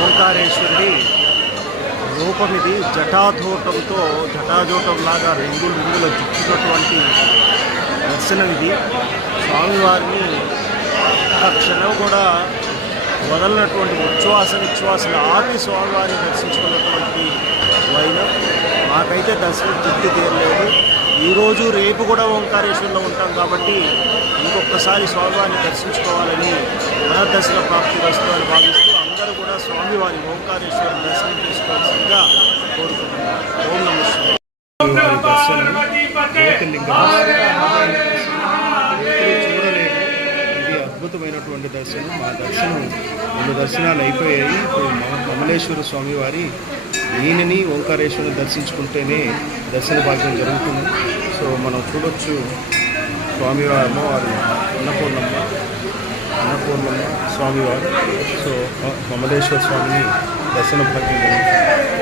ఓంకారేశ్వరుడి రూపం ఇది. జటాజోటంలాగా రింగుల దిక్కున్నటువంటి దర్శనం ఇది. స్వామివారిని ఒక క్షణం కూడా వదలనటువంటి నిశ్వాసలు ఆపి స్వామివారిని దర్శించుకున్నటువంటి వైనం. మాకైతే దర్శనం తృప్తి తీరలేదు. ఈరోజు రేపు కూడా ఓంకారేశ్వరంలో ఉంటాం కాబట్టి ఇంకొకసారి స్వామివారిని దర్శించుకోవాలని దర్శన ప్రాప్తి వస్తుందని భావిస్తూ అందరూ కూడా స్వామివారి ఓంకారేశ్వరం దర్శనం చేసుకోవాల్సిందిగా కోరుకుంటున్నారు. ఓం నమః శివాయ. చూడలేదు, ఇది అద్భుతమైనటువంటి దర్శనం. మా దర్శనం 2 దర్శనాలు అయిపోయాయి. ఇప్పుడు మమలేశ్వర స్వామివారి ఈయనని ఓంకారేశ్వరుని దర్శించుకుంటేనే దర్శన భాగ్యం జరుగుతుంది. సో మనం చూడొచ్చు స్వామివారి అమ్మవారు అన్నపూర్ణమ్మ స్వామివారు. సో మమలేశ్వర స్వామిని దర్శన భాగ్యం జరుగుతుంది.